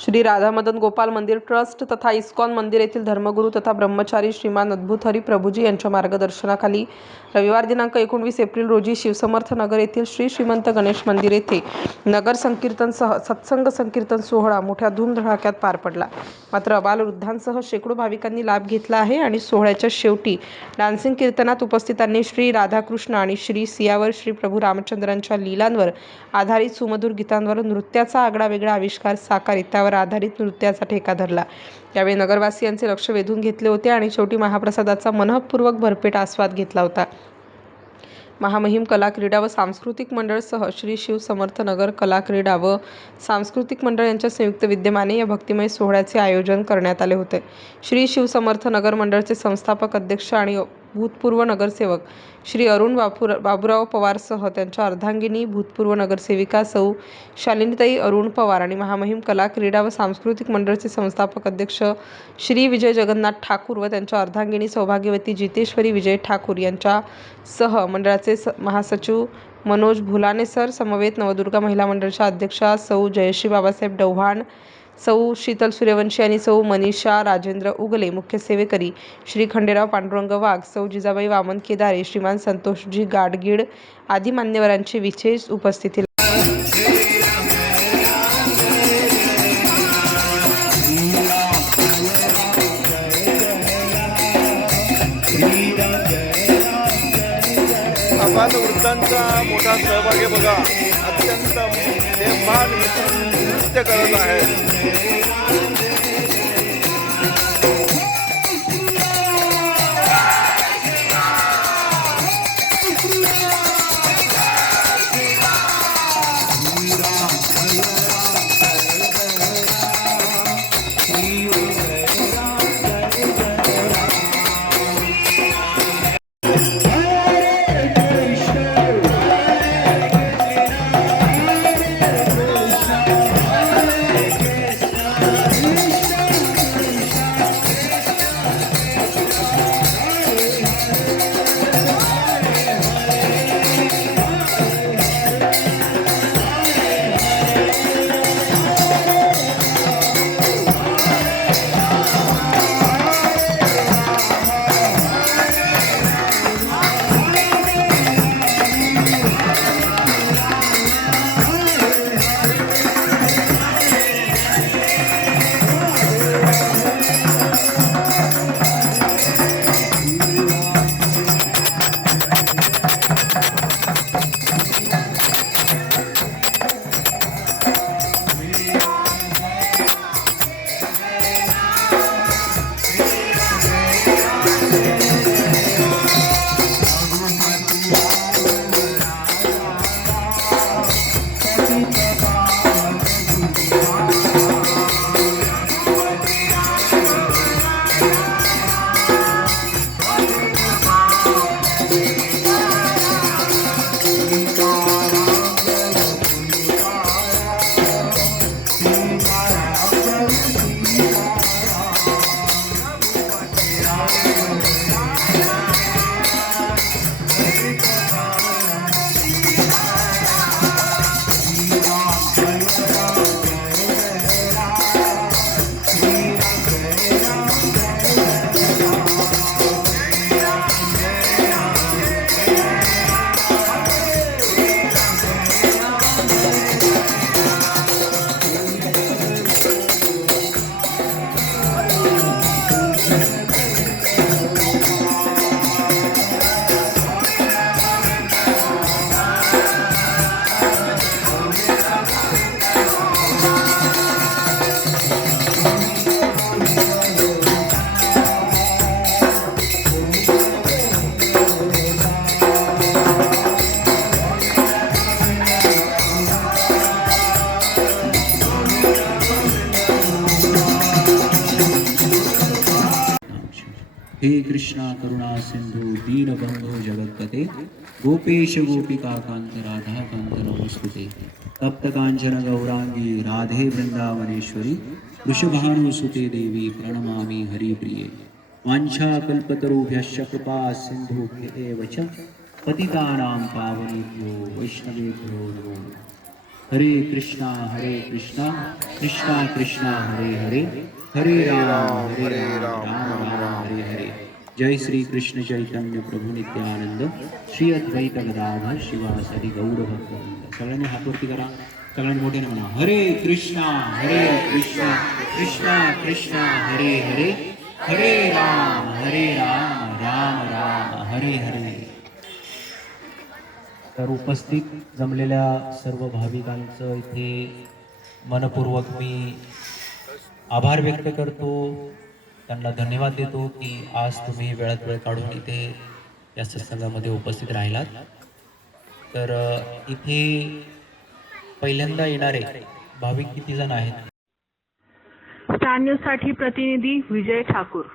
श्री राधा मदन गोपाल मंदिर ट्रस्ट तथा इस्कॉन मंदिर येथील धर्मगुरू तथा ब्रह्मचारी श्रीमान अद्भुत हरी प्रभूजी यांच्या मार्गदर्शनाखाली रविवार दिनांक 19 एप्रिल रोजी शिवसमर्थ नगर येथील श्री श्रीमंत गणेश मंदिर येथे नगर संकीर्तनसह सत्संग संकीर्तन सोहळा मोठ्या धूमधडाक्यात पार पडला। मात्र अबालवृद्धांसह शेकडो भाविकांनी लाभ घेतला आहे आणि सोहळ्याच्या शेवटी डान्सिंग कीर्तनात उपस्थितांनी श्री राधाकृष्ण आणि श्री सियावर श्री प्रभू रामचंद्रांच्या लीलांवर आधारित सुमधुर गीतांवर नृत्याचा आगळा वेगळा आविष्कार साकारित त्यावर आधारित नृत्याचा ठेका धरला। यावेळी नगरवासियांचे लक्ष वेधून घेतले होते आणि शेवटी महाप्रसादाचा मनःपूर्वक भरपेट आस्वाद घेतला होता। महामहिम कला क्रीडा व सांस्कृतिक मंडळसह श्री शिव समर्थ नगर कला क्रीडा व सांस्कृतिक मंडळ यांच्या संयुक्त विद्यमाने या भक्तिमय सोहळ्याचे आयोजन करण्यात आले होते। श्री शिव समर्थ नगर मंडळचे संस्थापक अध्यक्ष आणि भूतपूर्व नगरसेवक श्री अरुण बाबूराव पवारसह त्यांच्या अर्धांगिनी भूतपूर्व नगरसेविका सौ शालिनीताई अरुण पवार आणि महामहिम कला क्रीडा व सांस्कृतिक मंडळचे संस्थापक अध्यक्ष श्री विजय जगन्नाथ ठाकूर व त्यांच्या अर्धांगिनी सौभाग्यवती जितेश्वरी विजय ठाकूर यांच्यासह मंडळाचे महासचिव मनोज भुलाने सर समवेत नवदुर्गा महिला मंडळाच्या अध्यक्षा सौ जयश्री बाबासाहेब डव्हाण, सौ शीतल सूर्यवंशी आणि सौ मनीषा राजेंद्र उगले, मुख्य सेवेकरी श्री खंडेराव पांडुरंग वाघ, सौ जिजाबाई वामन केदारे, श्रीमान संतोषजी गाडगीळ आदी मान्यवरांची विशेष उपस्थिती वृद्धांचा मोठा सहभाग आहे बघा। अत्यंत प्रेमभान नृत्य करत आहेत। हे कृष्णा करुणा सिंधु दीनबंधु जगत्पते गोपेश गोपिका कांत राधा कांत नमस्कुते तप्त कांचन गौरांगी राधे वृंदावनेश्वरी वृषभानुसुते देवी प्रणमामि हरिप्रिये वांछा कल्पतरुभ्यश्च कृपा सिंधुभ्येव च पतितानां पावनेभ्यो वैष्णवेभ्यो नमो। हरे कृष्णा कृष्णा कृष्णा हरे हरे, हरे राम राम राम हरे हरे। जय श्री कृष्ण चैतन्य प्रभु नित्यानंद, श्री अद्वैत गदाधर शिवासादि गौर भक्तवृंद। सगळ्यांनी हातवरती करा, सगळ्यांनी मोठ्याने म्हणा, हरे कृष्णा कृष्णा कृष्णा हरे हरे, हरे राम राम राम हरे हरे। तर उपस्थित जमलेल्या सर्व भाविकांचं इथे मनपूर्वक मी आभार व्यक्त करतो, त्यांना धन्यवाद देतो की आज तुम्ही वेळात वेळ काढून इथे या सत्संगामध्ये उपस्थित राहिलात। तर इथे पहिल्यांदा येणारे भाविक किती जण आहेत? स्टार न्यूज साठी प्रतिनिधी विजय ठाकूर।